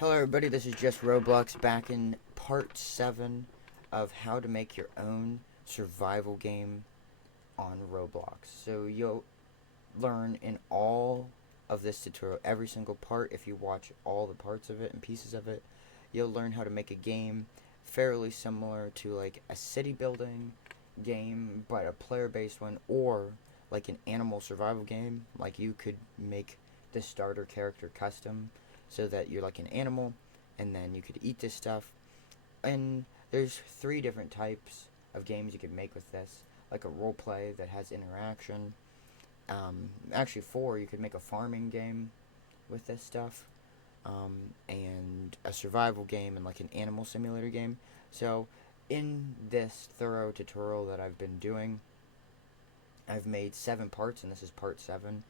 Hello everybody, this is just Roblox back in part 7 of how to make your own survival game on Roblox. So you'll learn in all of this tutorial, every single part, if you watch all the parts of it and pieces of it, you'll learn how to make a game fairly similar to like a city building game, but a player-based one, or like an animal survival game. Like you could make the starter character custom so that you're like an animal and then you could eat this stuff. And there's 3 different types of games you could make with this, like a role play that has interaction. Actually 4, you could make a farming game with this stuff, and a survival game and like an animal simulator game. So in this thorough tutorial that I've been doing, I've made 7 parts and this is part 7.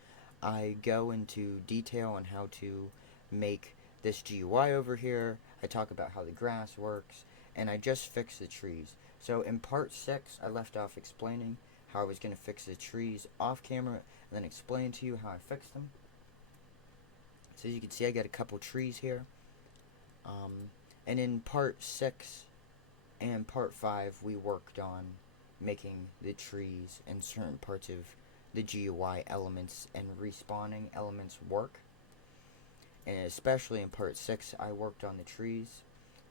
I go into detail on how to make this GUI over here. I talk about how the grass works, and I just fix the trees. So in part 6, I left off explaining how I was going to fix the trees off camera, and then explain to you how I fixed them. So as you can see, I got a couple trees here. And in part 6 and part 5, we worked on making the trees and certain parts of the GUI elements and respawning elements work. And especially in part 6, I worked on the trees.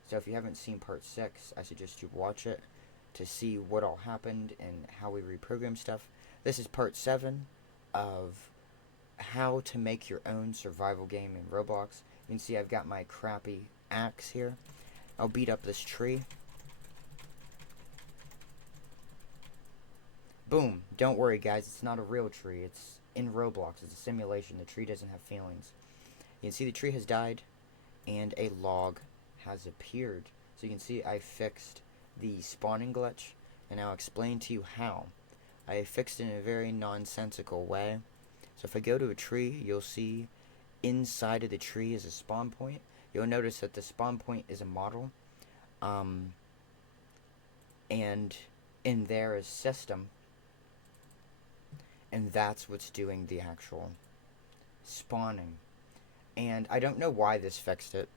So if you haven't seen part 6, I suggest you watch it to see what all happened and how we reprogram stuff. This is part 7 of how to make your own survival game in Roblox. You can see I've got my crappy axe here. I'll beat up this tree. Boom. Don't worry guys, it's not a real tree. It's in Roblox. It's a simulation. The tree doesn't have feelings. You can see the tree has died and a log has appeared. So you can see I fixed the spawning glitch, and I'll explain to you how. I fixed it in a very nonsensical way. So if I go to a tree, you'll see inside of the tree is a spawn point. You'll notice that the spawn point is a model. And in there is system. And that's what's doing the actual spawning. And I don't know why this fixed it.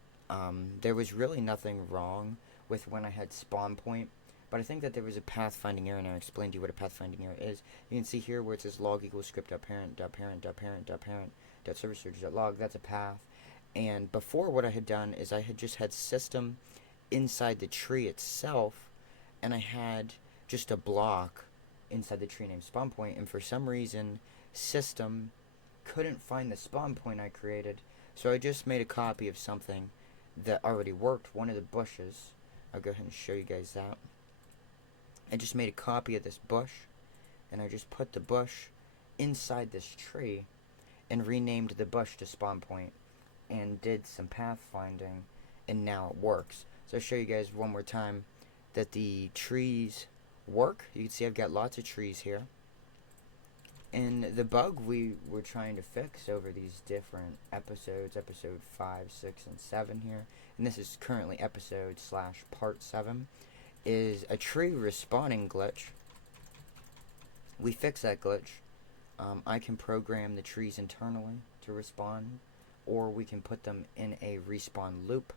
There was really nothing wrong with when I had spawn point, but I think that there was a pathfinding error, and I'll explain to you what a pathfinding error is. You can see here where it says log equals script.parent.parent.parent.service.log. That's a path. And before, what I had done is I had just had system inside the tree itself, and I had just a block inside the tree named spawn point, and for some reason system couldn't find the spawn point I created. So I just made a copy of something that already worked, one of the bushes. I'll go ahead and show you guys that. I just made a copy of this bush, and I just put the bush inside this tree and renamed the bush to spawn point and did some pathfinding, and now it works. So I'll show you guys one more time that the trees work. You can see I've got lots of trees here. And the bug we were trying to fix over these different episodes, episode 5, 6, and 7 here, and this is currently episode / part 7, is a tree respawning glitch. We fix that glitch. I can program the trees internally to respawn, or we can put them in a respawn loop.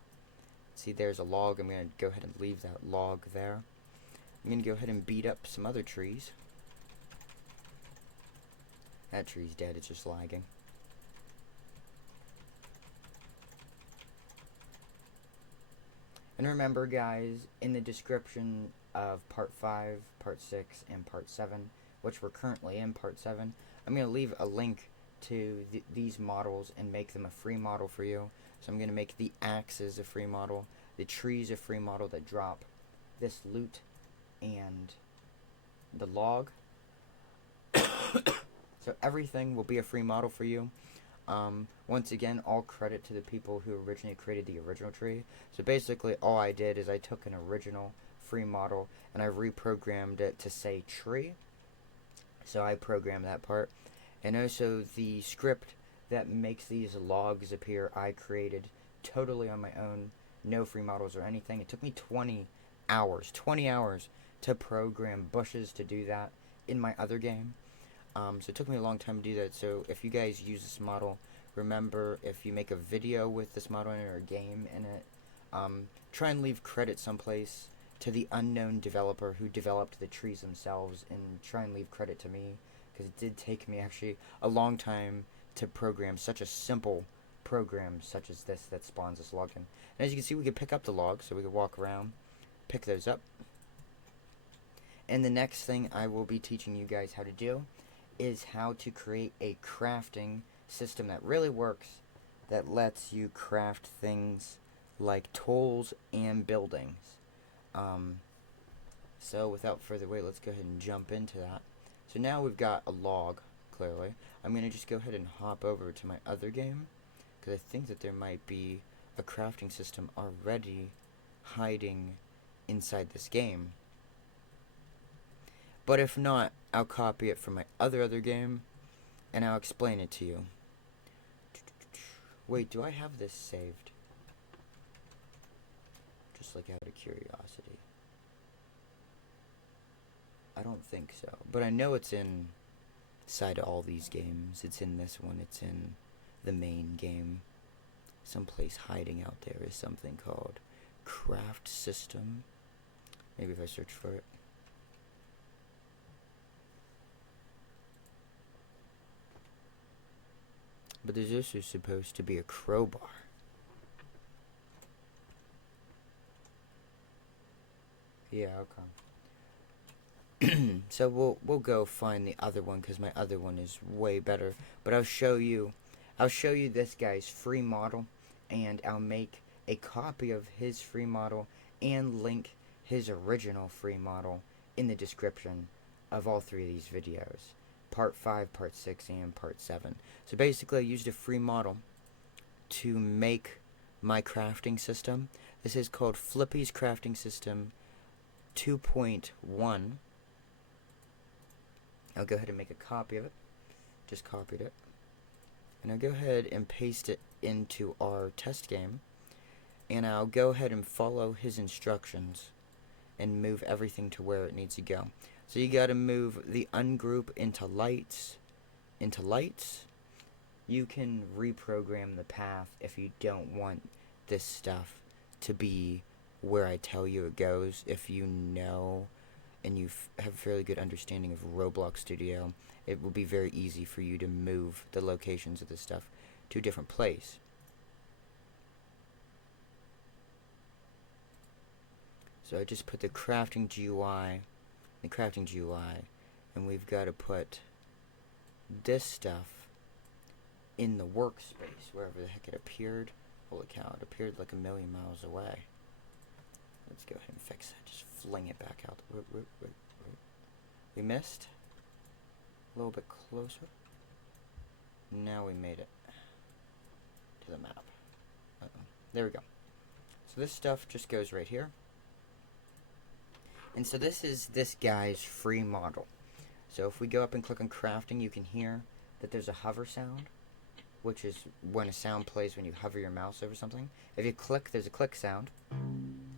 See, there's a log. I'm going to go ahead and leave that log there. I'm going to go ahead and beat up some other trees. That tree's dead, it's just lagging. And remember guys, in the description of part 5, part 6, and part 7, which we're currently in part 7, I'm going to leave a link to these models and make them a free model for you. So I'm going to make the axes a free model, the trees a free model that drop this loot, and the log. So everything will be a free model for you. Once again, all credit to the people who originally created the original tree. So basically all I did is I took an original free model and I reprogrammed it to say tree. So I programmed that part. And also the script that makes these logs appear, I created totally on my own. No free models or anything. It took me 20 hours to program bushes to do that in my other game. So it took me a long time to do that. So if you guys use this model, remember, if you make a video with this model in it or a game in it, try and leave credit someplace to the unknown developer who developed the trees themselves, and try and leave credit to me, because it did take me actually a long time to program such a simple program such as this that spawns this log in. And as you can see, we could pick up the logs, so we could walk around, pick those up. And the next thing I will be teaching you guys how to do is how to create a crafting system that really works, that lets you craft things like tools and buildings. So without further wait, let's go ahead and jump into that. So now we've got a log, clearly. I'm going to just go ahead and hop over to my other game, because I think that there might be a crafting system already hiding inside this game. But if not, I'll copy it from my other game, and I'll explain it to you. Wait, do I have this saved? Just like out of curiosity. I don't think so. But I know it's inside all these games. It's in this one. It's in the main game. Someplace hiding out there is something called Craft System. Maybe if I search for it. But there's also supposed to be a crowbar. Yeah, okay. So we'll go find the other one, because my other one is way better. But I'll show you this guy's free model, and I'll make a copy of his free model and link his original free model in the description of all three of these videos. Part 5, Part 6, and Part 7. So basically I used a free model to make my crafting system. This is called Flippy's Crafting System 2.1. I'll go ahead and make a copy of it. Just copied it. And I'll go ahead and paste it into our test game. And I'll go ahead and follow his instructions and move everything to where it needs to go. So you gotta move the ungroup into lights. You can reprogram the path if you don't want this stuff to be where I tell you it goes. If you know and you have a fairly good understanding of Roblox Studio, it will be very easy for you to move the locations of this stuff to a different place. So I just put the crafting GUI, and we've got to put this stuff in the workspace, wherever the heck it appeared. Holy cow, it appeared like a million miles away. Let's go ahead and fix that. Just fling it back out. Wait. We missed. A little bit closer. Now we made it to the map. There we go. So this stuff just goes right here. And so this is this guy's free model. So if we go up and click on crafting, you can hear that there's a hover sound, which is when a sound plays when you hover your mouse over something. If you click, there's a click sound,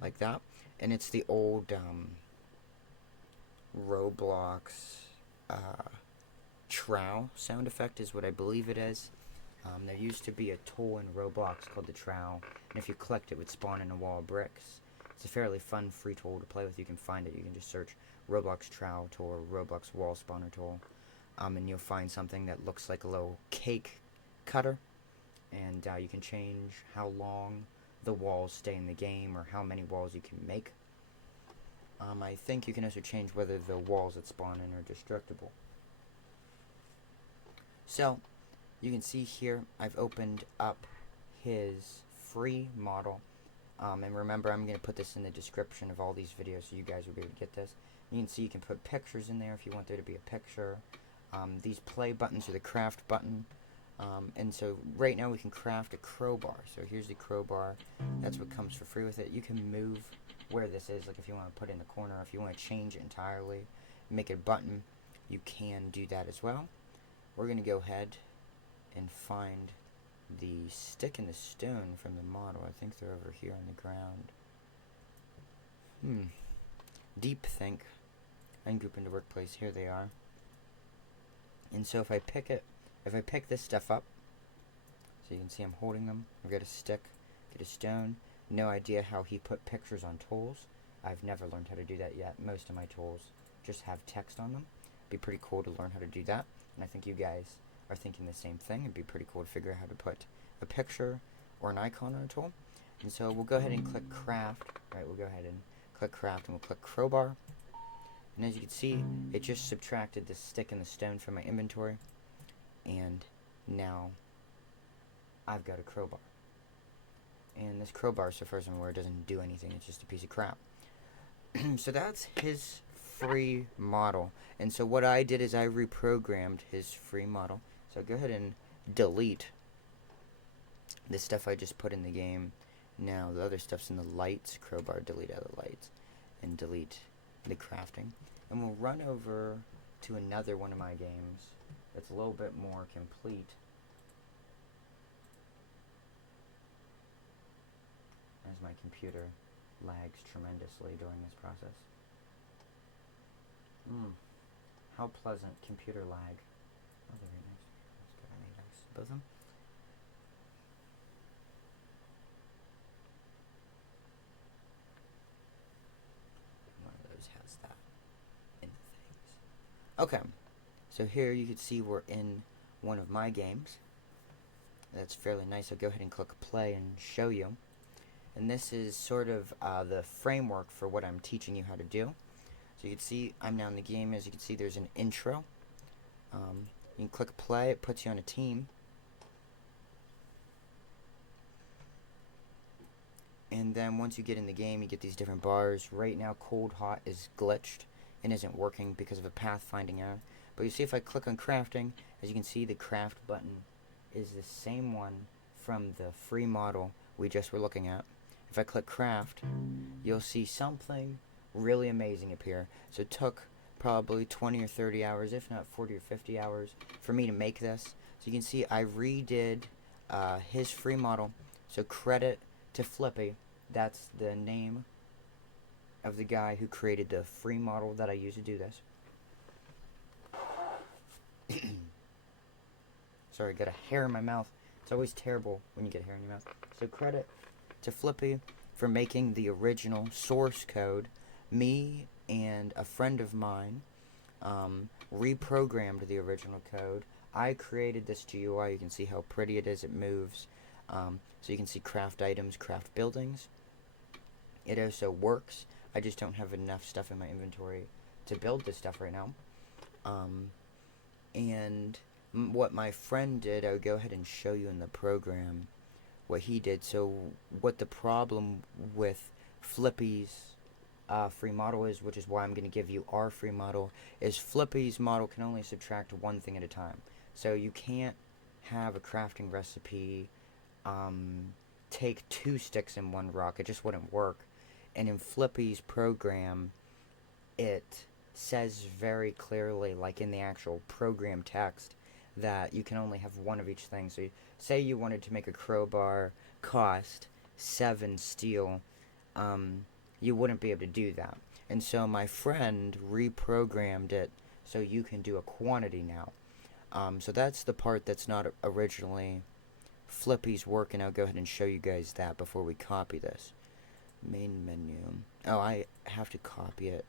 like that. And it's the old Roblox trow sound effect is what I believe it is. There used to be a tool in Roblox called the trow, and if you clicked, it would spawn in a wall of bricks. It's a fairly fun free tool to play with. You can find it. You can just search Roblox trow tool or Roblox wall spawner tool, and you'll find something that looks like a little cake cutter, and you can change how long the walls stay in the game or how many walls you can make. I think you can also change whether the walls that spawn in are destructible. So you can see here I've opened up his free model, and remember, I'm going to put this in the description of all these videos so you guys will be able to get this. You can see you can put pictures in there if you want there to be a picture. These play buttons are the craft button. And so right now we can craft a crowbar. So here's the crowbar. That's what comes for free with it. You can move where this is, like if you want to put it in the corner, if you want to change it entirely, make it a button, you can do that as well. We're going to go ahead and find the stick and the stone from the model. I think they're over here on the ground. Deep think. Ungroup into workplace. Here they are. And so if I pick this stuff up, can see I'm holding them. I've got a stick, get a stone. No idea how he put pictures on tools. I've never learned how to do that yet. Most of my tools just have text on them. It'd be pretty cool to learn how to do that. And I think you guys are thinking the same thing. It'd be pretty cool to figure out how to put a picture or an icon on a tool. And so we'll go ahead and click craft. Right, we'll go ahead and click craft and we'll click crowbar. And as you can see, it just subtracted the stick and the stone from my inventory. And now I've got a crowbar. And this crowbar, so far as I'm aware, doesn't do anything. It's just a piece of crap. So that's his free model. And so what I did is I reprogrammed his free model. So go ahead and delete the stuff I just put in the game. Now the other stuff's in the lights. Crowbar, delete other lights. And delete the crafting. And we'll run over to another one of my games that's a little bit more complete. As my computer lags tremendously during this process. How pleasant computer lag. Oh, they're very nice. Let's go ahead and nice. Both of them. One of those has that in things. Okay, so here you can see we're in one of my games. That's fairly nice. I'll go ahead and click play and show you. And this is sort of the framework for what I'm teaching you how to do. So you can see I'm now in the game. As you can see, there's an intro. You can click play. It puts you on a team. And then once you get in the game, you get these different bars. Right now, cold hot is glitched and isn't working because of a pathfinding error. But you see if I click on crafting, as you can see, the craft button is the same one from the free model we just were looking at. If I click craft, you'll see something really amazing appear. So it took probably 20 or 30 hours, if not 40 or 50 hours, for me to make this. So you can see I redid his free model. So credit to Flippy. That's the name of the guy who created the free model that I use to do this. Sorry, got a hair in my mouth. It's always terrible when you get hair in your mouth. So credit to Flippy for making the original source code. Me and a friend of mine reprogrammed the original code. I created this GUI. You can see how pretty it is. It moves. So you can see craft items, craft buildings. It also works. I just don't have enough stuff in my inventory to build this stuff right now. And what my friend did, I would go ahead and show you in the program what he did. So what the problem with Flippy's free model is, which is why I'm going to give you our free model, is Flippy's model can only subtract one thing at a time. So you can't have a crafting recipe take 2 sticks in 1 rock. It just wouldn't work. And in Flippy's program, it says very clearly, like in the actual program text, that you can only have one of each thing. So say you wanted to make a crowbar cost 7 steel, you wouldn't be able to do that. And so my friend reprogrammed it so you can do a quantity now. So that's the part that's not originally Flippy's work, and I'll go ahead and show you guys that before we copy this. Main menu. Oh, I have to copy it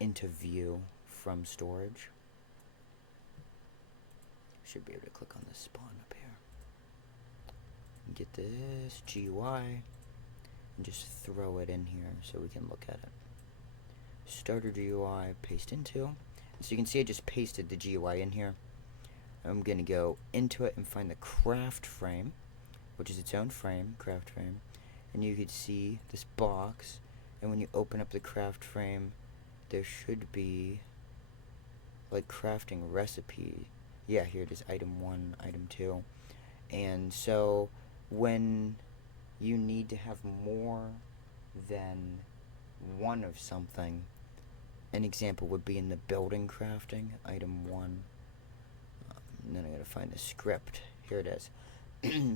into view from storage. Should be able to click on the spawn up here. Get this GUI and just throw it in here so we can look at it. Starter GUI, paste into. So you can see I just pasted the GUI in here. I'm going to go into it and find the craft frame, which is its own frame, craft frame. And you can see this box, and when you open up the craft frame, there should be like crafting recipe. Yeah, here it is, item 1, item 2. And so when you need to have more than one of something, an example would be in the building crafting, item 1. And then I gotta find the script. Here it is.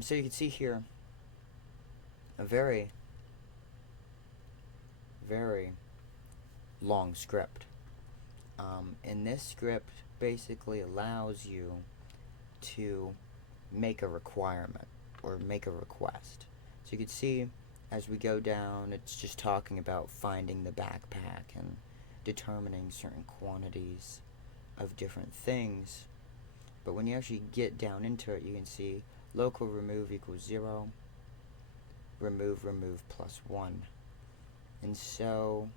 So you can see here a very, very long script. And this script basically allows you to make a requirement. or make a request. So you can see as we go down, it's just talking about finding the backpack and determining certain quantities of different things. But when you actually get down into it, you can see local remove equals 0, remove plus 1. And so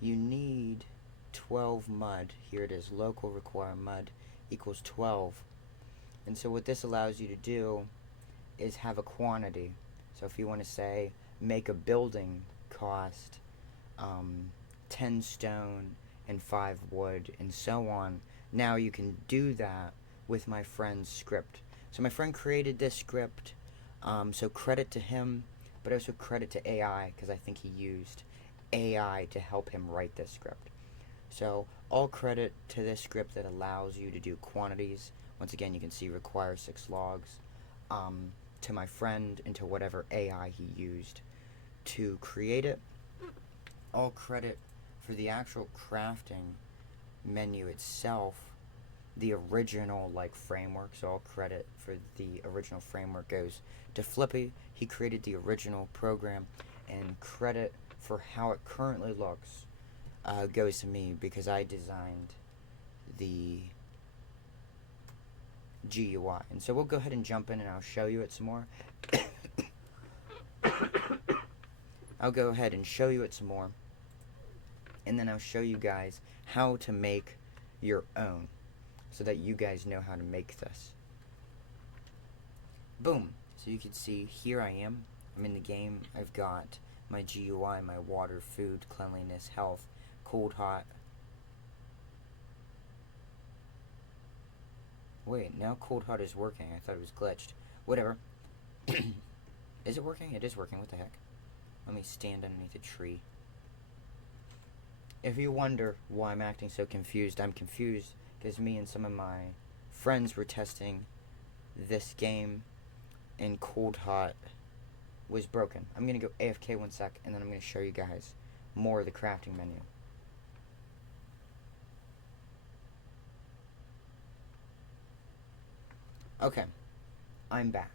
you need 12 mud. Here it is, local require mud equals 12. And so what this allows you to do is have a quantity. So if you want to say make a building cost 10 stone and 5 wood and so on, now you can do that with my friend's script. So my friend created this script, so credit to him, but also credit to AI, because I think he used AI to help him write this script. So all credit to this script that allows you to do quantities. Once again, you can see require 6 logs, to my friend and to whatever AI he used to create it. All credit for the actual crafting menu itself, the original framework. So all credit for the original framework goes to Flippy. He created the original program, and credit for how it currently looks goes to me, because I designed the GUI. And so we'll go ahead and jump in and I'll show you it some more. I'll go ahead and show you it some more, and then I'll show you guys how to make your own, so that you guys know how to make this. Boom. So you can see here I am. I'm in the game. I've got my GUI, my water, food, cleanliness, health, cold, hot. Wait, now cold, hot is working. I thought it was glitched. Whatever. Is it working? It is working. What the heck? Let me stand underneath a tree. If you wonder why I'm acting so confused, I'm confused because me and some of my friends were testing this game, and cold, hot was broken. I'm going to go AFK 1 sec, and then I'm going to show you guys more of the crafting menu. Okay, I'm back.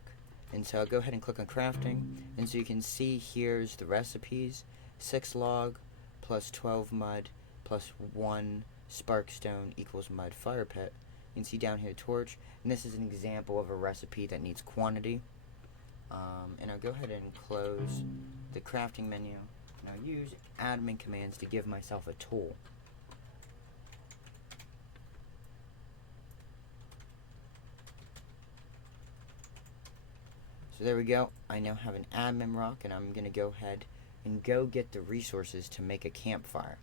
And so I'll go ahead and click on crafting, and so you can see here's the recipes: 6 log plus 12 mud plus 1 sparkstone equals mud fire pit. You can see down here torch, and this is an example of a recipe that needs quantity. And I'll go ahead and close the crafting menu, and I'll use admin commands to give myself a tool. So there we go. I now have an admin rock, and I'm going to go ahead and go get the resources to make a campfire.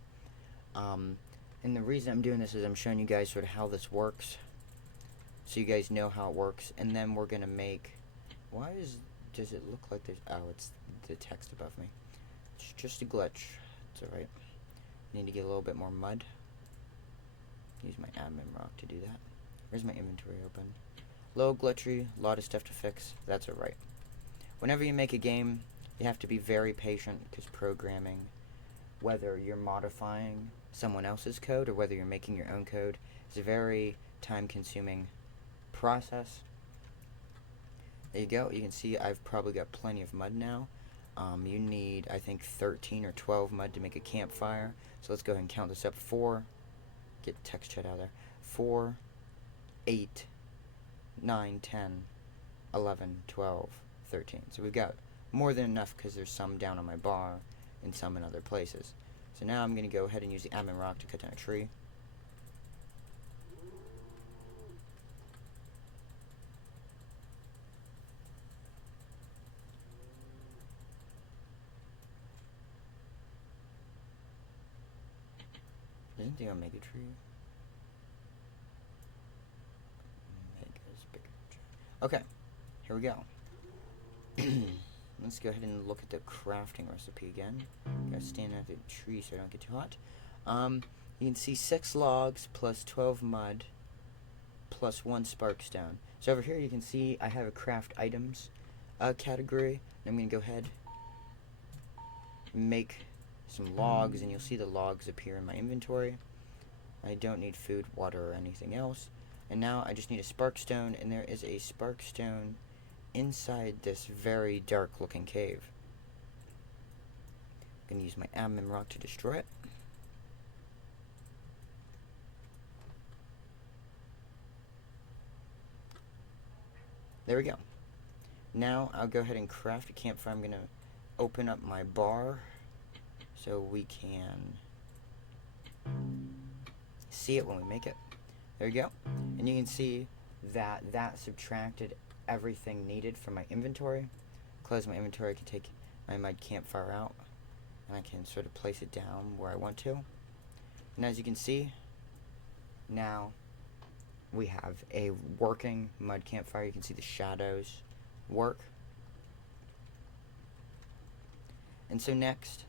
And the reason I'm doing this is I'm showing you guys sort of how this works, so you guys know how it works. And then we're going to make... does it look like there's... Oh, it's the text above me. It's just a glitch. It's alright. Need to get a little bit more mud. Use my admin rock to do that. Where's my inventory open? Low glitchy, a lot of stuff to fix. That's alright. Whenever you make a game, you have to be very patient, because programming, whether you're modifying someone else's code or whether you're making your own code, is a very time-consuming process. There you go. You can see I've probably got plenty of mud now. You need, I think, 13 or 12 mud to make a campfire. So let's go ahead and count this up. 4, get text chat out of there. 4, 8, 9, 10, 11, 12, 13. So we've got more than enough, because there's some down on my bar and some in other places. So now I'm going to go ahead and use the admin rock to cut down a tree. Isn't the Omega tree? Omega's bigger. Okay, here we go. Let's go ahead and look at the crafting recipe again. Gotta stand under the tree so I don't get too hot. You can see 6 logs plus 12 mud plus 1 sparkstone. So over here you can see I have a craft items category. And I'm gonna go ahead and make some logs, and you'll see the logs appear in my inventory. I don't need food, water, or anything else. And now I just need a sparkstone, and there is a sparkstone inside this very dark looking cave. I'm gonna use my admin rock to destroy it. There we go. Now I'll go ahead and craft a campfire. I'm gonna open up my bar so we can see it when we make it. There you go. And you can see that that subtracted everything needed from my inventory. Close my inventory, I can take my mud campfire out, and I can sort of place it down where I want to. And as you can see, now we have a working mud campfire. You can see the shadows work. And so next,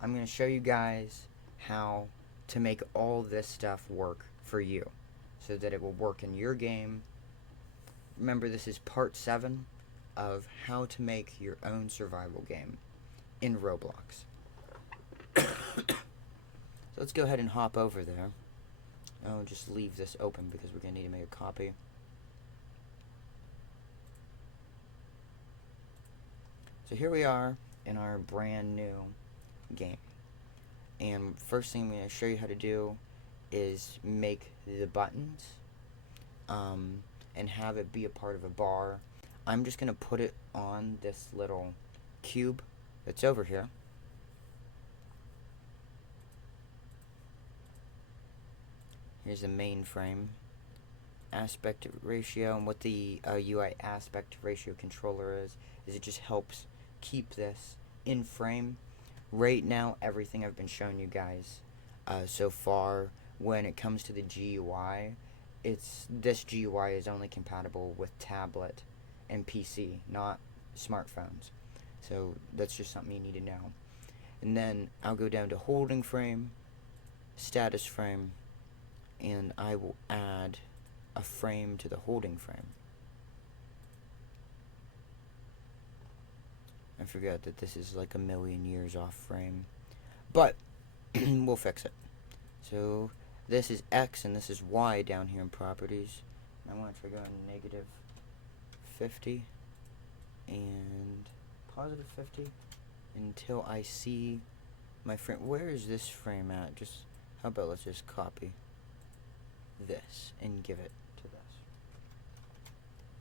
I'm going to show you guys how to make all this stuff work for you so that it will work in your game. Remember, this is part 7 of how to make your own survival game in Roblox. So let's go ahead and hop over there. I'll just leave this open because we're going to need to make a copy. So here we are in our brand new game. And first thing I'm going to show you how to do is make the buttons and have it be a part of a bar. I'm just going to put it on this little cube that's over here. Here's the main frame. Aspect ratio, and what the UI aspect ratio controller is it just helps keep this in frame. Right now, everything I've been showing you guys so far, when it comes to the GUI, this GUI is only compatible with tablet and PC, not smartphones. So that's just something you need to know. And then I'll go down to holding frame, status frame, and I will add a frame to the holding frame. I forgot that this is like a million years off frame, but we'll fix it. So this is X and this is Y down here in properties. I want to go in -50 and +50 until I see my frame. Where is this frame at? How about let's just copy this and give it to this.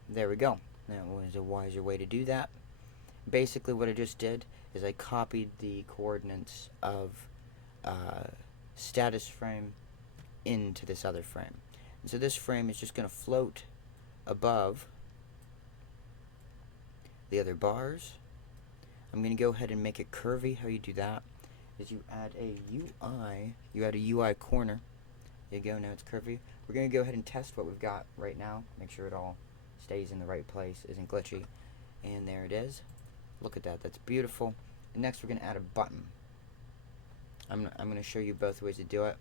There we go. That was a wiser way to do that. Basically what I just did is I copied the coordinates of status frame into this other frame. And so this frame is just going to float above the other bars. I'm going to go ahead and make it curvy. How you do that is you add a UI corner. There you go, now it's curvy. We're going to go ahead and test what we've got right now. Make sure it all stays in the right place, isn't glitchy. And there it is. Look at that, that's beautiful. And next we're going to add a button. I'm going to show you both ways to do it,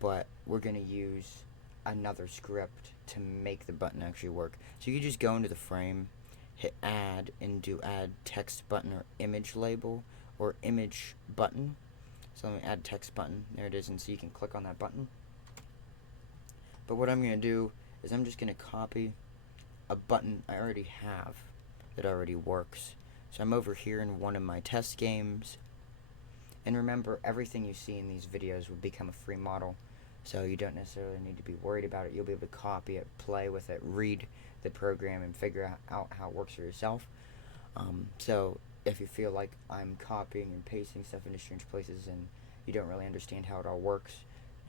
but we're going to use another script to make the button actually work. So you can just go into the frame, hit add, and do add text button or image label or image button. So let me add text button. There it is, and so you can click on that button. But what I'm going to do is I'm just going to copy a button I already have that already works. So I'm over here in one of my test games. And remember, everything you see in these videos will become a free model. So you don't necessarily need to be worried about it. You'll be able to copy it, play with it, read the program, and figure out how it works for yourself. So if you feel like I'm copying and pasting stuff into strange places and you don't really understand how it all works,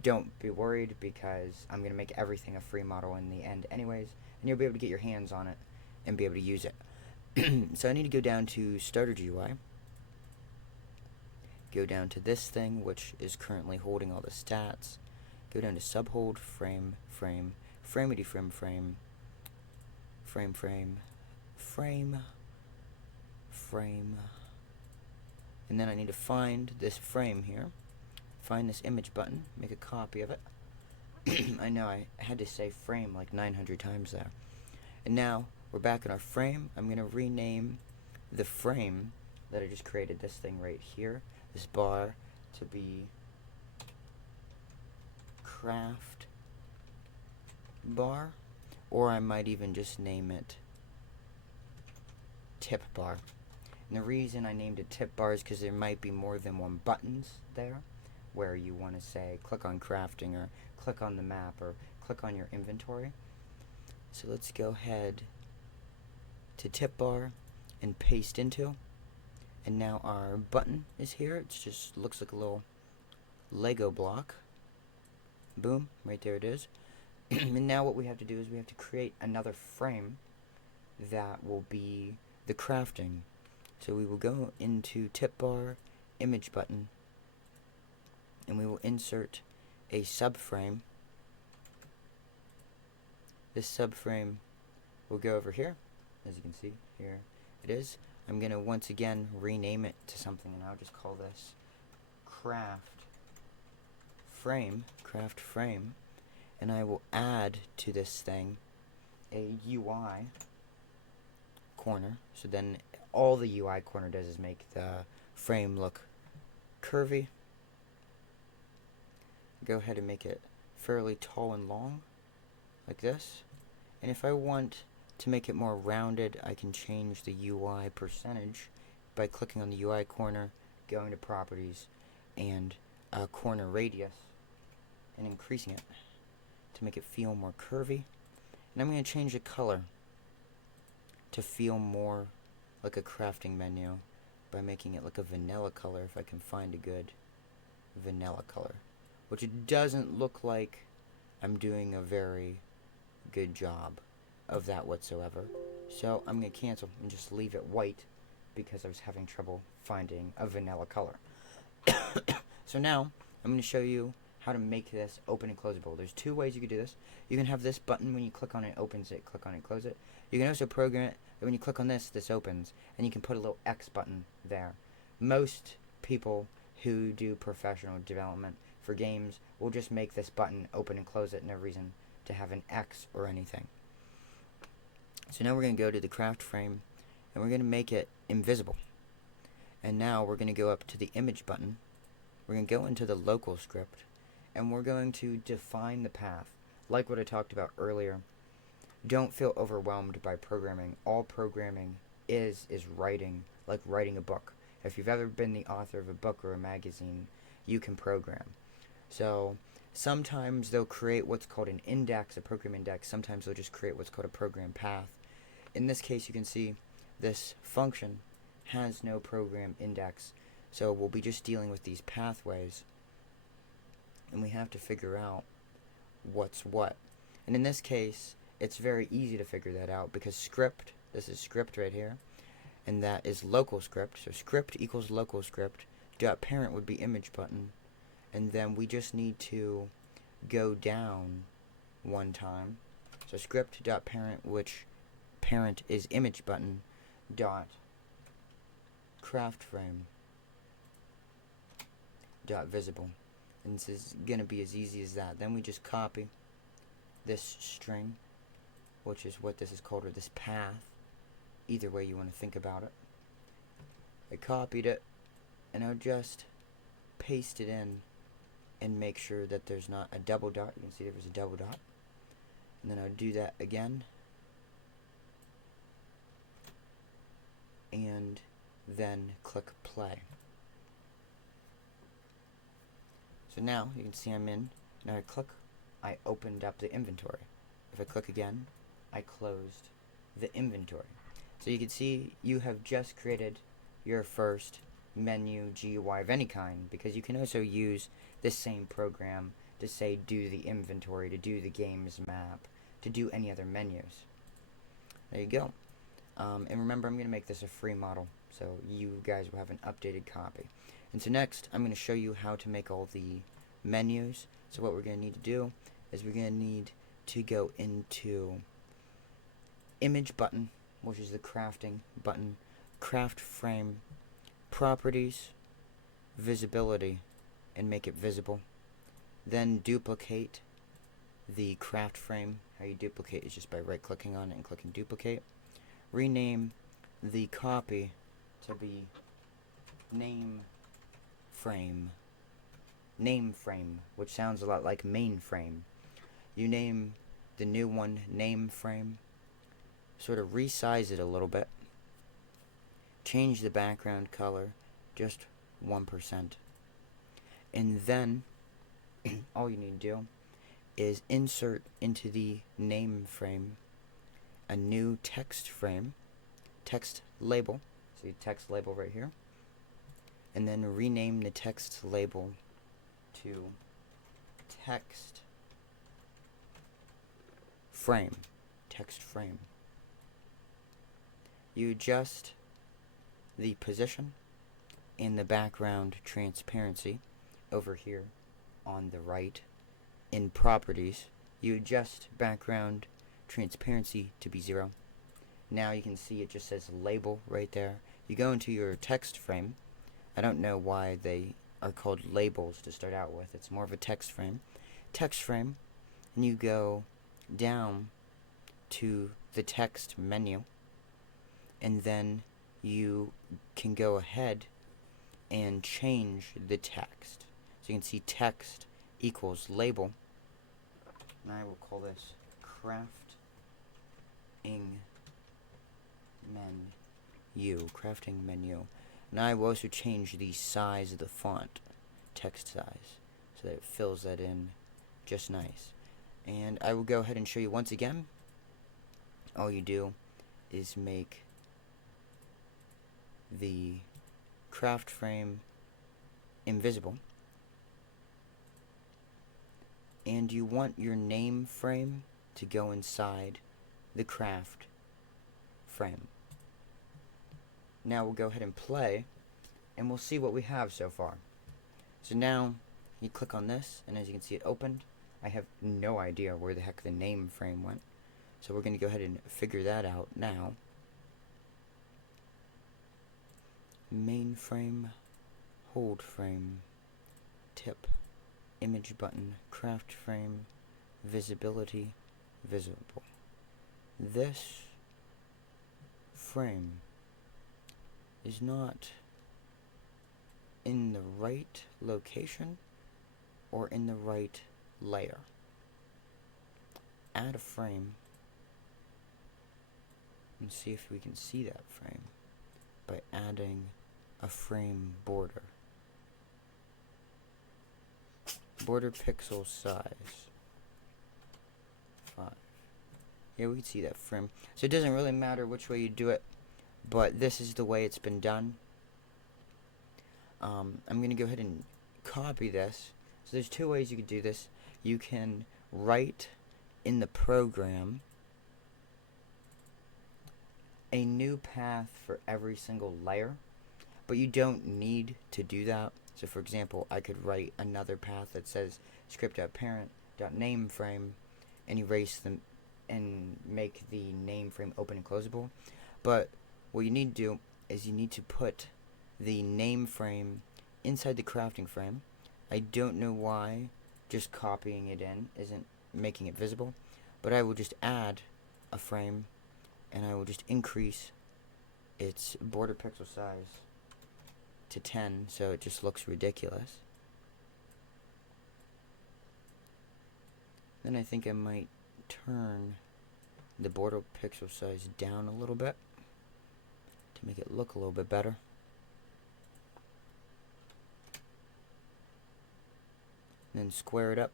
don't be worried, because I'm going to make everything a free model in the end anyways, and you'll be able to get your hands on it and be able to use it. So I need to go down to Starter GUI, go down to this thing, which is currently holding all the stats, go down to subhold, frame, framity frame, and then I need to find this frame here, find this image button, make a copy of it. I know I had to say frame like 900 times there. And now we're back in our frame. I'm going to rename the frame that I just created, this thing right here, this bar, to be craft bar, or I might even just name it tip bar. And the reason I named it tip bar is because there might be more than one buttons there, where you want to say click on crafting, or click on the map, or click on your inventory. So let's go ahead to tip bar and paste into. And now our button is here. It just looks like a little Lego block. Boom, right there it is. And now what we have to do is we have to create another frame that will be the crafting. So we will go into tip bar, image button, and we will insert a subframe. This subframe will go over here. As you can see, here it is. I'm going to once again rename it to something, and I'll just call this craft frame, and I will add to this thing a UI corner. So then all the UI corner does is make the frame look curvy. Go ahead and make it fairly tall and long, like this. And if I want to make it more rounded, I can change the UI percentage by clicking on the UI corner, going to properties, and corner radius, and increasing it to make it feel more curvy. And I'm going to change the color to feel more like a crafting menu by making it like a vanilla color, if I can find a good vanilla color, which it doesn't look like I'm doing a very good job of that whatsoever. So I'm going to cancel and just leave it white because I was having trouble finding a vanilla color. So now I'm going to show you how to make this open and closable. There's two ways you can do this. You can have this button, when you click on it, opens it, click on it, close it. You can also program it that when you click on this, this opens, and you can put a little X button there. Most people who do professional development for games will just make this button open and close it, no reason to have an X or anything. So now we're going to go to the craft frame, and we're going to make it invisible. And now we're going to go up to the image button. We're going to go into the local script, and we're going to define the path. Like what I talked about earlier, don't feel overwhelmed by programming. All programming is writing, like writing a book. If you've ever been the author of a book or a magazine, you can program. So sometimes they'll create what's called an index, a program index. Sometimes they'll just create what's called a program path. In this case, you can see this function has no program index. So we'll be just dealing with these pathways, and we have to figure out what's what. And in this case, it's very easy to figure that out because script, this is script right here, and that is local script. So script equals local script. Dot parent would be image button, and then we just need to go down one time. So script dot parent, which parent is image button, dot craft frame dot visible. And this is going to be as easy as that. Then we just copy this string, which is what this is called, or this path, either way you want to think about it. I copied it, and I'll just paste it in and make sure that there's not a double dot. You can see there was a double dot. And then I'll do that again, and then click play. So now you can see I'm in. Now I click, I opened up the inventory. If I click again, I closed the inventory. So you can see you have just created your first menu GUI of any kind, because you can also use this same program to say do the inventory, to do the games map, to do any other menus. There you go. And remember, I'm going to make this a free model, so you guys will have an updated copy. And so next, I'm going to show you how to make all the menus. So what we're going to need to do is we're going to need to go into image button, which is the crafting button, craft frame, properties, visibility, and make it visible. Then duplicate the craft frame. How you duplicate is just by right clicking on it and clicking duplicate. Rename the copy to be name frame, which sounds a lot like mainframe. You name the new one name frame, sort of resize it a little bit, change the background color just 1%. And then all you need to do is insert into the name frame a new text frame, text label. So text label right here. And then rename the text label to text frame. Text frame. You adjust the position and the background transparency over here on the right. In properties, you adjust background transparency to be 0. Now you can see it just says label right there. You go into your text frame. I don't know why they are called labels to start out with. It's more of a text frame. Text frame, and you go down to the text menu, and then you can go ahead and change the text. So you can see text equals label, and I will call this crafting menu. And I will also change the size of the font, text size, so that it fills that in just nice. And I will go ahead and show you once again. All you do is make the craft frame invisible, and you want your name frame to go inside the craft frame. Now we'll go ahead and play, and we'll see what we have so far. So now you click on this, and as you can see, it opened. I have no idea where the heck the name frame went, so we're going to go ahead and figure that out now. Main frame, hold frame, tip, image button, craft frame, visibility, visible. This frame is not in the right location or in the right layer. Add a frame and see if we can see that frame by adding a frame border. Border pixel size 5. Yeah, we can see that frame. So it doesn't really matter which way you do it, but this is the way it's been done. I'm going to go ahead and copy this. So there's 2 ways you could do this. You can write in the program a new path for every single layer, but you don't need to do that. So for example, I could write another path that says script.parent.nameframe and erase them and make the name frame open and closable. But what you need to do is you need to put the name frame inside the crafting frame. I don't know why just copying it in isn't making it visible, but I will just add a frame and I will just increase its border pixel size to 10 so it just looks ridiculous. Then I think I might turn the border pixel size down a little bit to make it look a little bit better. Then square it up.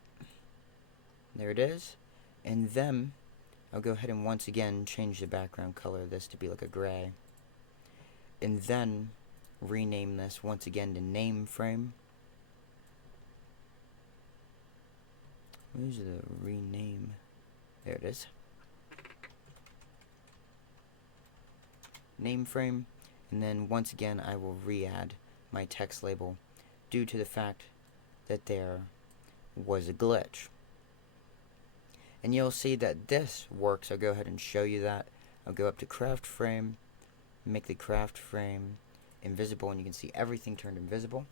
There it is. And then I'll go ahead and once again change the background color of this to be like a gray. And then rename this once again to name frame. Where's the rename? There it is. Name frame. And then once again I will re-add my text label due to the fact that there was a glitch. And you'll see that this works. I'll go ahead and show you that. I'll go up to craft frame, make the craft frame invisible, and you can see everything turned invisible.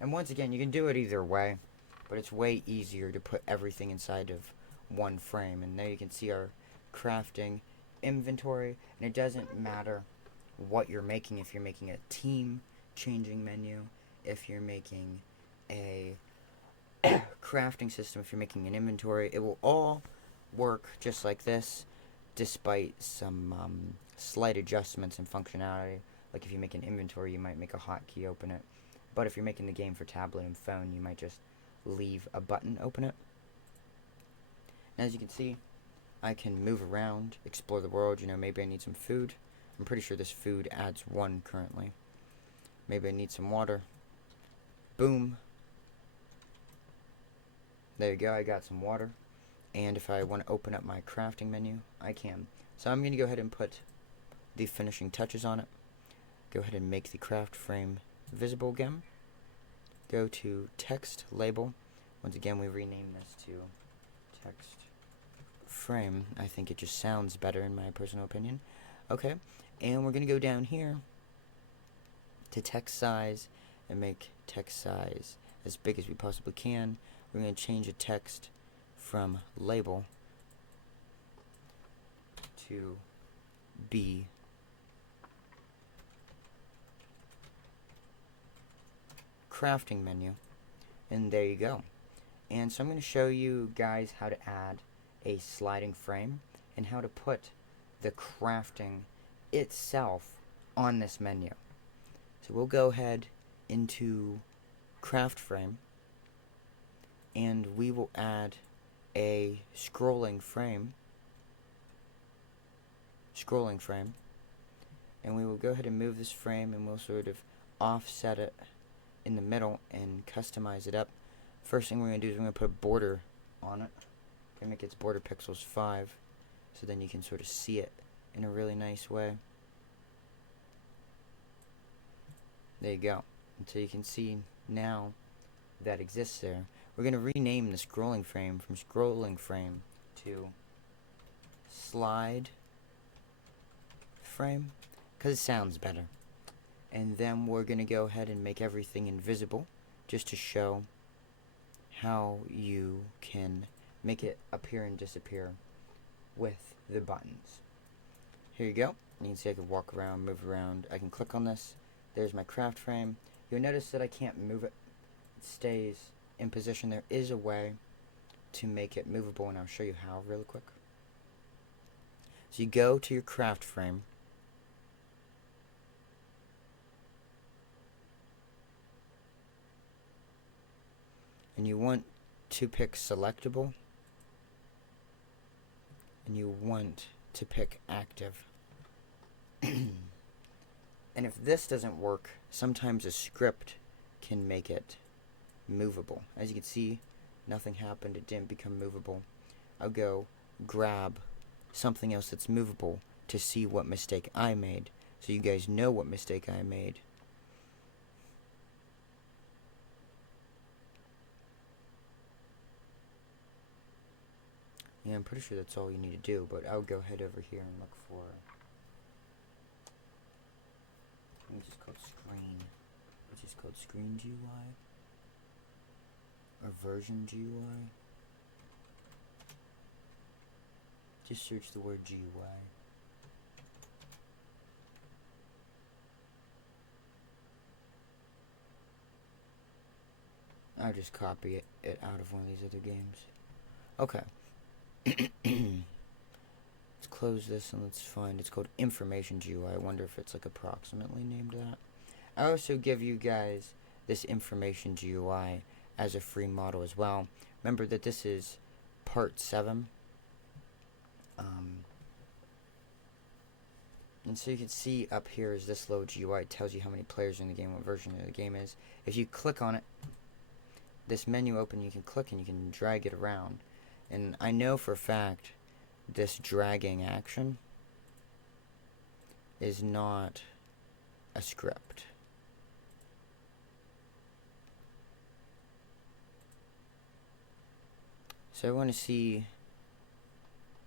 And once again, you can do it either way, but it's way easier to put everything inside of one frame. And there you can see our crafting inventory, and it doesn't matter what you're making. If you're making a team changing menu, if you're making a crafting system, if you're making an inventory, it will all work just like this, despite some slight adjustments in functionality, Like if you make an inventory, you might make a hotkey open it. But if you're making the game for tablet and phone, you might just leave a button open it. And as you can see, I can move around, explore the world. You know, maybe I need some food. I'm pretty sure this food adds 1 currently. Maybe I need some water. Boom. There you go, I got some water. And if I want to open up my crafting menu, I can. So I'm going to go ahead and put the finishing touches on it. Go ahead and make the craft frame visible again. Go to text label. Once again, we rename this to text frame. I think it just sounds better in my personal opinion. Okay, and we're going to go down here to text size and make text size as big as we possibly can. We're going to change the text from label to be crafting menu, and there you go. And so I'm going to show you guys how to add a sliding frame and how to put the crafting itself on this menu. So we'll go ahead into craft frame, and we will add a scrolling frame, and we will go ahead and move this frame, and we'll sort of offset it in the middle and customize it up. First thing we're going to do is we're going to put a border on it. Going to make its border pixels 5, so then you can sort of see it in a really nice way. There you go. And so you can see now that exists there. We're going to rename the scrolling frame from scrolling frame to slide frame, because it sounds better. And then we're going to go ahead and make everything invisible, just to show how you can make it appear and disappear with the buttons. Here you go. You can see I can walk around, move around. I can click on this. There's my craft frame. You'll notice that I can't move it. It stays in position. There is a way to make it movable, and I'll show you how really quick. So you go to your craft frame, and you want to pick selectable, and you want to pick active. And if this doesn't work, sometimes a script can make it movable. As you can see, nothing happened. It didn't become movable. I'll go grab something else that's movable to see what mistake I made, so you guys know what mistake I made. Yeah, I'm pretty sure that's all you need to do, but I'll go head over here and look for, I think it's just called Screen, which is called Screen GUI, or Version GUI. Just search the word GUI. I'll just copy it out of one of these other games. Okay. Let's close this and let's find, it's called Information GUI. I wonder if it's like approximately named that. I also give you guys this Information GUI as a free model as well. Remember that this is part 7. And so you can see up here is this little GUI. It tells you how many players in the game, what version of the game is. If you click on it, this menu open, you can click and you can drag it around. And I know for a fact this dragging action is not a script. So I want to see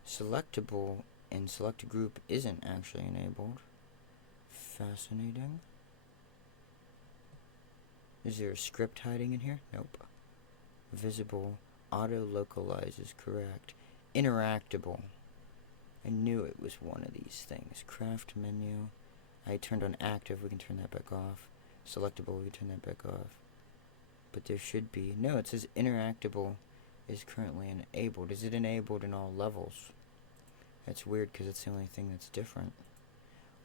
selectable, and select group isn't actually enabled. Fascinating. Is there a script hiding in here? Nope. Visible. Auto localize is correct. Interactable. I knew it was one of these things. Craft menu. I turned on active. We can turn that back off. Selectable. We can turn that back off. But there should be. No, it says interactable is currently enabled. Is it enabled in all levels? That's weird because it's the only thing that's different.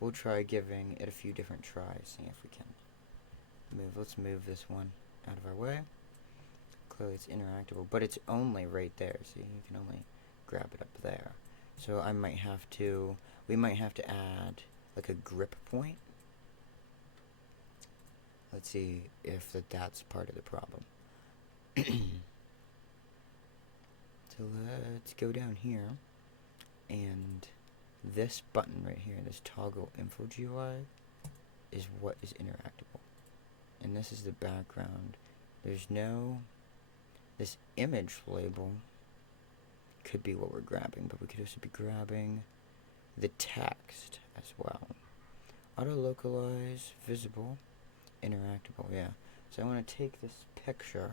we'll try giving it a few different tries, seeing if we can move. Let's move this one out of our way. Clearly it's interactable, but it's only right there. See, you can only grab it up there. So we might have to add like a grip point. Let's see if that's part of the problem. So let's go down here, and this button right here, this toggle info GUI, is what is interactable. And this is the background. There's no, this image label could be what we're grabbing, but we could also be grabbing the text as well. Auto localize, visible, interactable, yeah. So I want to take this picture,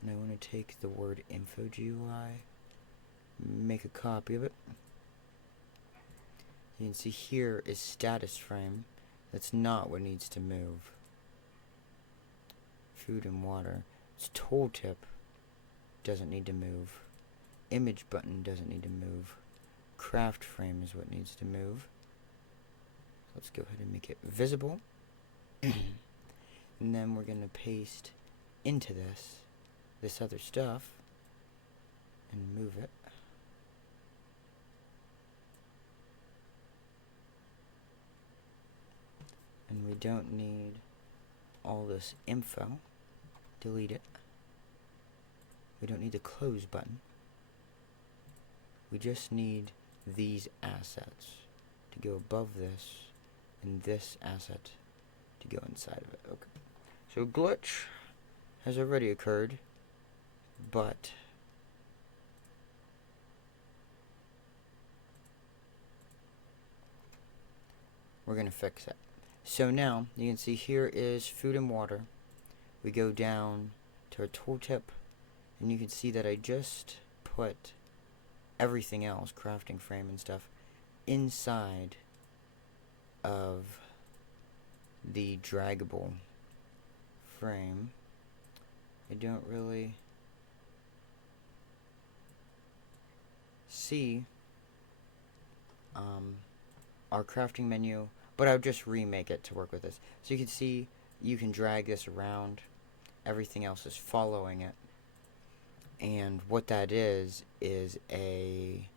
and I want to take the word info GUI, make a copy of it. You can see here is status frame. That's not what needs to move. Food and water. It's tooltip. Doesn't need to move. Image button doesn't need to move. Craft frame is what needs to move. Let's go ahead and make it visible. And then we're going to paste into this other stuff and move it. And we don't need all this info. Delete it. We don't need the close button. We just need these assets to go above this, and this asset to go inside of it. Okay. So glitch has already occurred, but we're going to fix it. So now you can see here is food and water. We go down to our tooltip, and you can see that I just put everything else, crafting frame and stuff, inside of the draggable frame. I don't really see our crafting menu, but I'll just remake it to work with this. So you can see you can drag this around. Everything else is following it. And what that is a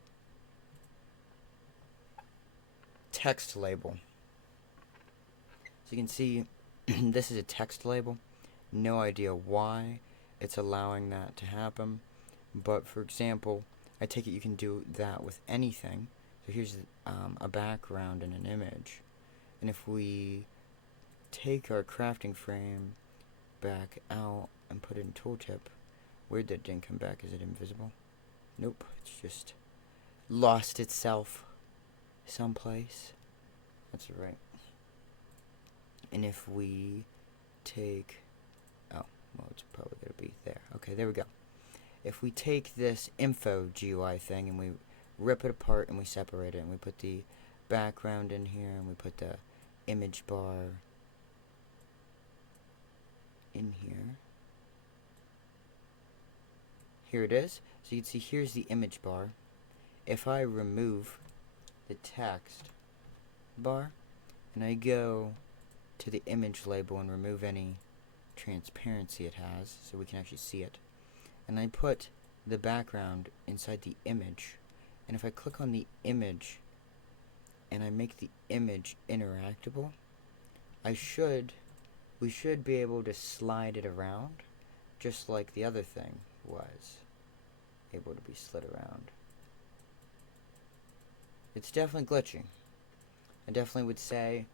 text label. So you can see this is a text label. No idea why it's allowing that to happen. But for example, I take it you can do that with anything. So here's a background and an image. And if we take our crafting frame back out and put it in tooltip, where'd that didn't come back? Is it invisible? Nope, it's just lost itself someplace. That's right. And if we take, oh, well, it's probably going to be there. Okay, there we go. If we take this info GUI thing and we rip it apart and we separate it and we put the background in here and we put the image bar in here. Here it is. So you can see here's the image bar. If I remove the text bar and I go to the image label and remove any transparency it has so we can actually see it, and I put the background inside the image, and if I click on the image and I make the image interactable, we should be able to slide it around just like the other thing was able to be slid around. It's definitely glitching. I definitely would say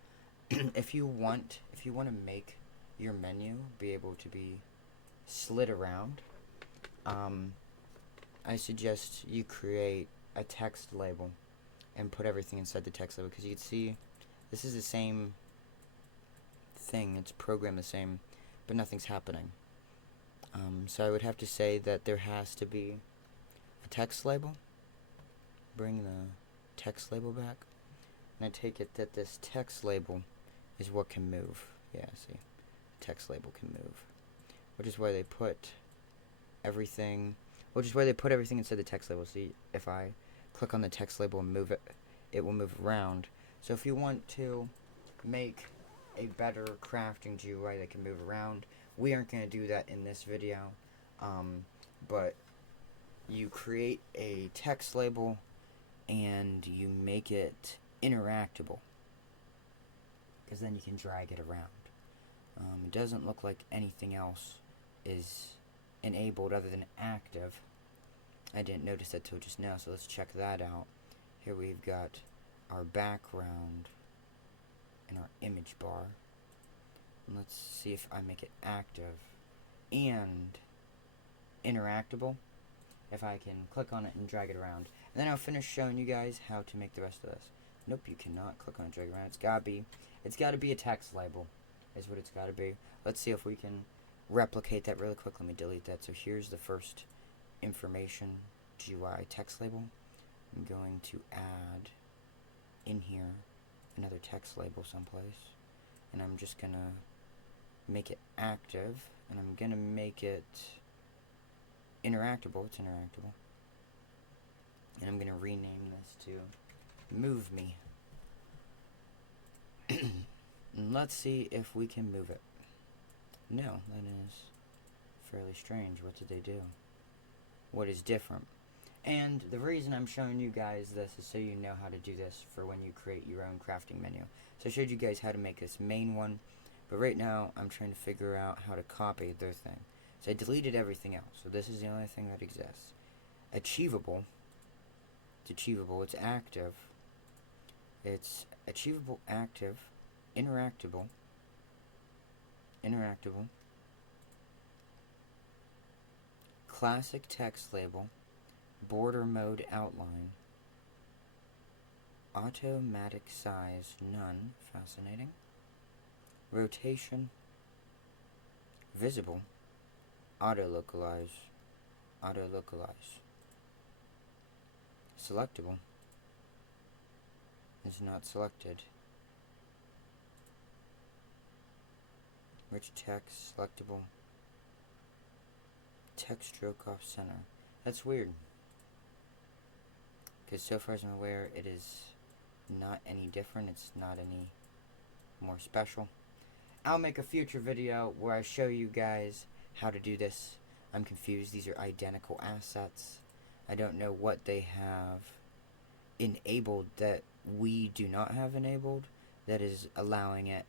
if you want to make your menu be able to be slid around, I suggest you create a text label and put everything inside the text label, because you can see this is the same thing, it's programmed the same, but nothing's happening. So I would have to say that there has to be a text label. Bring the text label back, and I take it that this text label is what can move. Yeah, see, text label can move, which is why they put everything inside the text label. See, if I click on the text label and move it, it will move around. So if you want to make a better crafting GUI that can move around, we aren't going to do that in this video, but you create a text label and you make it interactable, because then you can drag it around. It doesn't look like anything else is enabled other than active. I didn't notice that till just now, so let's check that out. Here we've got our background and our image bar. And let's see if I make it active and interactable. If I can click on it and drag it around. And then I'll finish showing you guys how to make the rest of this. Nope, you cannot click on it, drag it around. It's gotta be a text label, is what it's gotta be. Let's see if we can replicate that really quick. Let me delete that. So here's the first information GUI text label. I'm going to add in here another text label someplace, and I'm just gonna make it active, and I'm gonna make it interactable. It's interactable, and I'm gonna rename this to move me. And let's see if we can move it. No, that is fairly strange. What did they do? What is different? And the reason I'm showing you guys this is so you know how to do this for when you create your own crafting menu. So I showed you guys how to make this main one, but right now I'm trying to figure out how to copy their thing. So I deleted everything else, so this is the only thing that exists. Achievable. It's achievable. It's active. It's achievable, active, interactable, classic text label, border mode outline, automatic size, none, fascinating, rotation, visible, auto-localize, selectable, is not selected, rich text, selectable, text stroke off center. That's weird, because so far as I'm aware, it is not any different. It's not any more special. I'll make a future video where I show you guys how to do this. I'm confused. These are identical assets. I don't know what they have enabled that we do not have enabled that is allowing it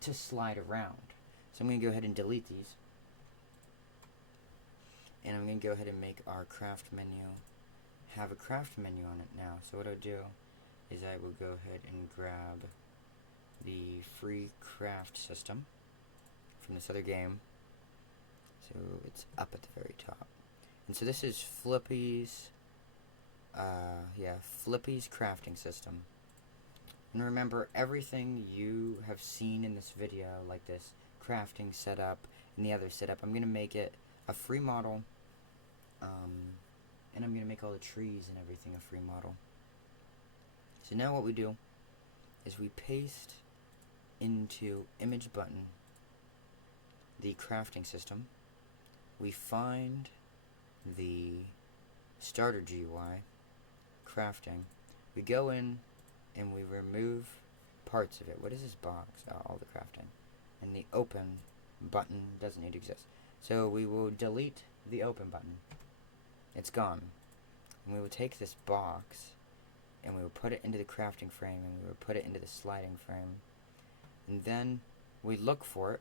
to slide around. So I'm going to go ahead and delete these. And I'm going to go ahead and make our craft menu have a craft menu on it now. So what I'll do is I will go ahead and grab the free craft system from this other game. So it's up at the very top. And so this is Flippy's Flippy's crafting system. And remember, everything you have seen in this video, like this crafting setup and the other setup, I'm going to make it a free model, and I'm going to make all the trees and everything a free model. So now what we do is we paste into image button the crafting system. We find the starter GUI, crafting. We go in and we remove parts of it. What is this box? Oh, all the crafting. And the open button doesn't need to exist. So we will delete the open button. It's gone. And we will take this box and we will put it into the crafting frame, and we will put it into the sliding frame. And then we look for it.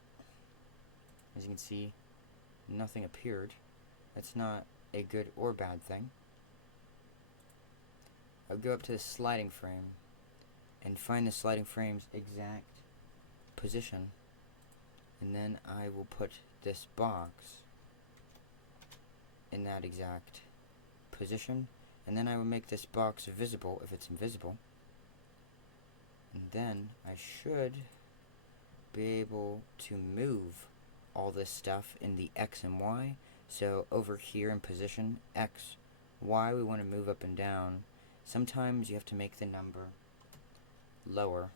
As you can see, nothing appeared. That's not a good or bad thing. I'll go up to the sliding frame and find the sliding frame's exact position, and then I will put this box in that exact position, and then I will make this box visible if it's invisible, and then I should be able to move all this stuff in the X and Y. So over here in position, X, Y, we want to move up and down. Sometimes you have to make the number lower,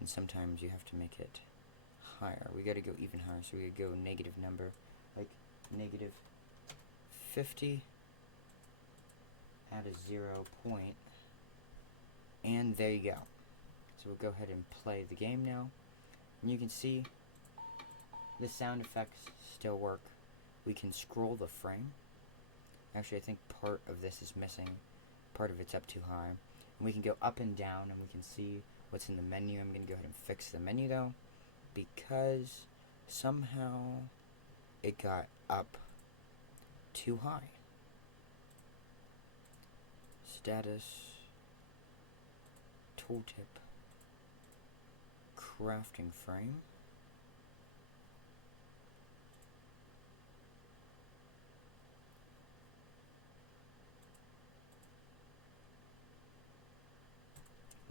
and sometimes you have to make it higher. We got to go even higher, so we go negative number, like negative 50, add a 0 point, and there you go. we'll go ahead and play the game now. And you can see the sound effects still work. We can scroll the frame. Actually, I think part of this is missing. Part of it's up too high. And we can go up and down, and we can see what's in the menu. I'm going to go ahead and fix the menu, though, because somehow it got up too high. Status, tooltip, crafting frame.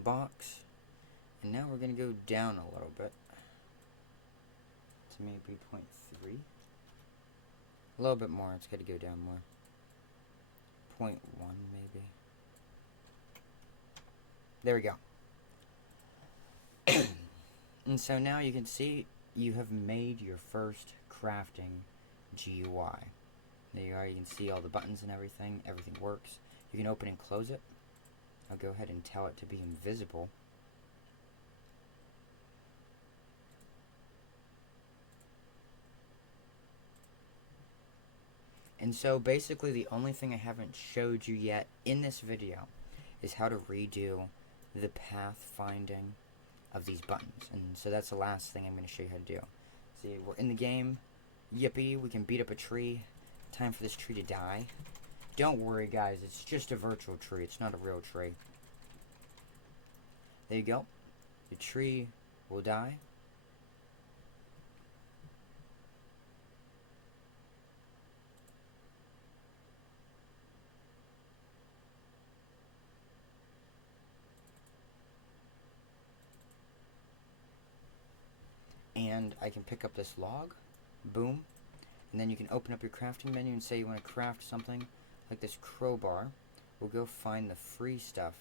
Box, and now we're going to go down a little bit to maybe 0.3. A little bit more, it's got to go down more. 0.1 maybe. There we go. And so now you can see you have made your first crafting GUI. There you are, you can see all the buttons and everything. Everything works. You can open and close it. I'll go ahead and tell it to be invisible. And so basically the only thing I haven't showed you yet in this video is how to redo the path finding of these buttons. And so that's the last thing I'm going to show you how to do. See, we're in the game. Yippee, we can beat up a tree. Time for this tree to die. Don't worry, guys, it's just a virtual tree. It's not a real tree. There you go. The tree will die. And I can pick up this log. Boom. And then you can open up your crafting menu and say you want to craft something like this crowbar. We'll go find the free stuff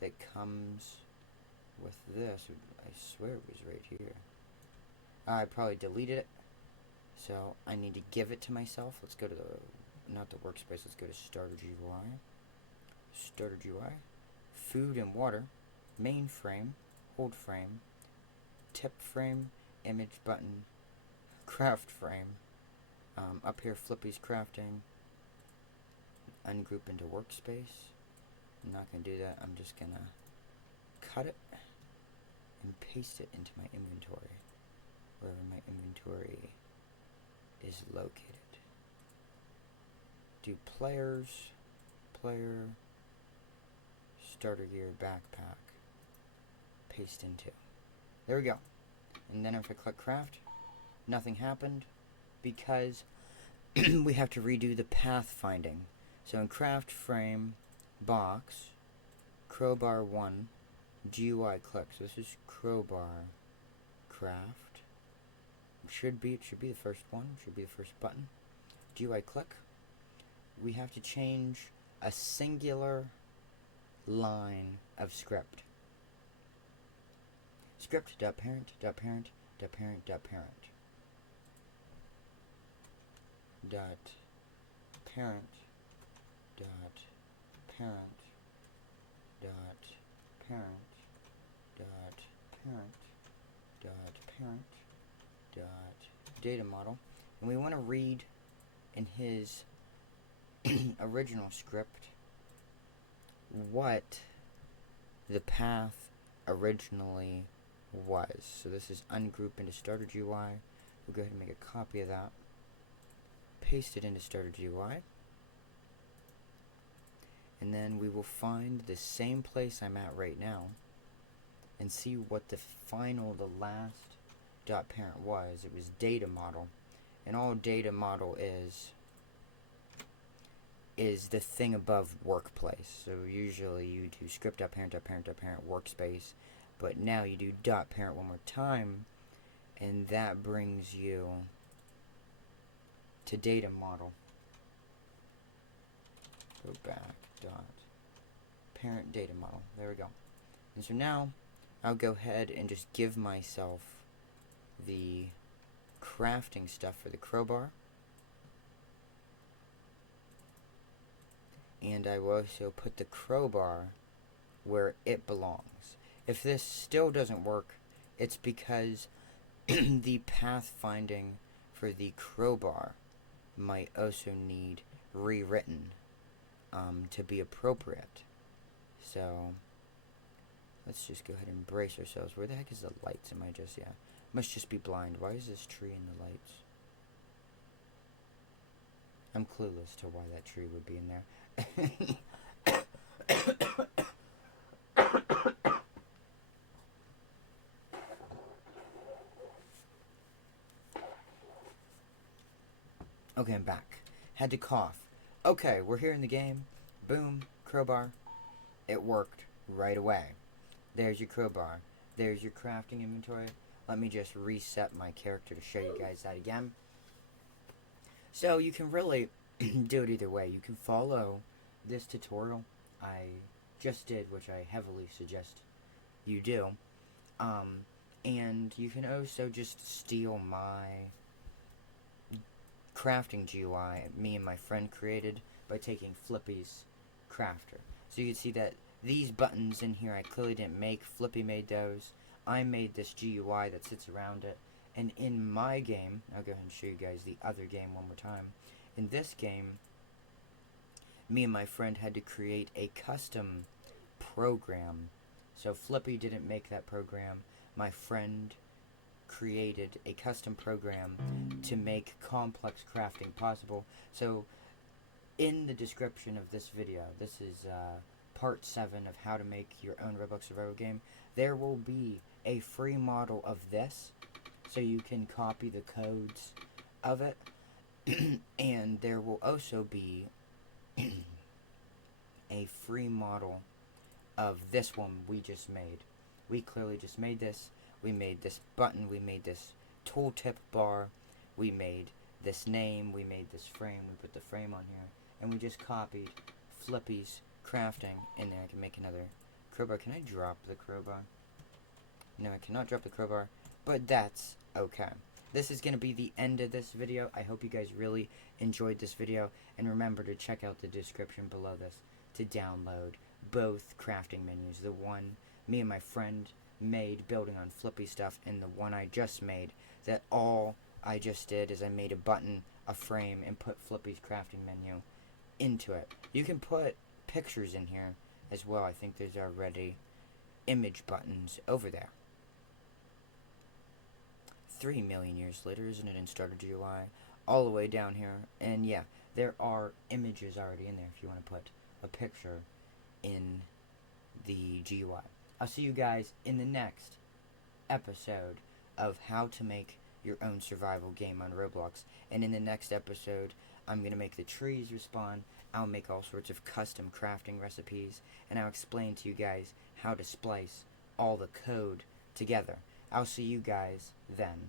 that comes with this. I swear it was right here. I probably deleted it. So I need to give it to myself. Let's go to the, not the workspace, let's go to Starter GUI. Starter GUI. Food and water. Main frame. Hold frame. Tip frame. Image button. Craft frame. Up here, Flippy's crafting. Ungroup into workspace. I'm not going to do that. I'm just going to cut it and paste it into my inventory, wherever my inventory is located. Do players, player, starter gear, backpack, paste into. There we go. And then if I click craft, nothing happened because we have to redo the path finding. So in craft frame, box, crowbar 1, GUI click. So this is crowbar, craft. It should be the first one, should be the first button. GUI click. We have to change a singular line of script. Script.parent.parent.parent.parent. Dot parent dot parent dot parent dot parent dot parent dot data model, and we want to read in his original script what the path originally was. So this is ungroup into starter GUI. We'll go ahead and make a copy of that. Paste it into starter GUI, and then we will find the same place I'm at right now and see what the last dot parent was. It was data model, and all data model is the thing above workplace. So usually you do script.parent.parent.parent workspace, but now you do dot parent one more time, and that brings you to data model. Go back, dot parent data model. There we go. And so now I'll go ahead and just give myself the crafting stuff for the crowbar. And I will also put the crowbar where it belongs. If this still doesn't work, it's because the pathfinding for the crowbar might also need rewritten to be appropriate. So let's just go ahead and brace ourselves. Where the heck is the lights? Am I just, yeah. Must just be blind. Why is this tree in the lights? I'm clueless to why that tree would be in there. Okay, I'm back. Had to cough. Okay, we're here in the game. Boom, crowbar. It worked right away. There's your crowbar. There's your crafting inventory. Let me just reset my character to show you guys that again. So you can really do it either way. You can follow this tutorial I just did, which I heavily suggest you do. And you can also just steal my crafting GUI me and my friend created by taking Flippy's crafter. So you can see that these buttons in here I clearly didn't make. Flippy made those. I made this GUI that sits around it. And in my game, I'll go ahead and show you guys the other game one more time. In this game, me and my friend had to create a custom program. So Flippy didn't make that program. My friend created a custom program to make complex crafting possible. So in the description of this video, this is part 7 of how to make your own Roblox survival game, there will be a free model of this, so you can copy the codes of it. And there will also be a free model of this one we just made. We clearly just made this. We made this button, we made this tooltip bar, we made this name, we made this frame, we put the frame on here, and we just copied Flippy's crafting in there. I can make another crowbar. Can I drop the crowbar? No, I cannot drop the crowbar, but that's okay. This is going to be the end of this video. I hope you guys really enjoyed this video, and remember to check out the description below this to download both crafting menus. The one me and my friend made building on Flippy stuff, and the one I just made, that all I just did is I made a button, a frame, and put Flippy's crafting menu into it. You can put pictures in here as well. I think there's already image buttons over there. 3 million years later, isn't it, in Starter GUI? All the way down here. And yeah, there are images already in there if you want to put a picture in the GUI. I'll see you guys in the next episode of how to make your own survival game on Roblox. And in the next episode, I'm going to make the trees respawn. I'll make all sorts of custom crafting recipes. And I'll explain to you guys how to splice all the code together. I'll see you guys then.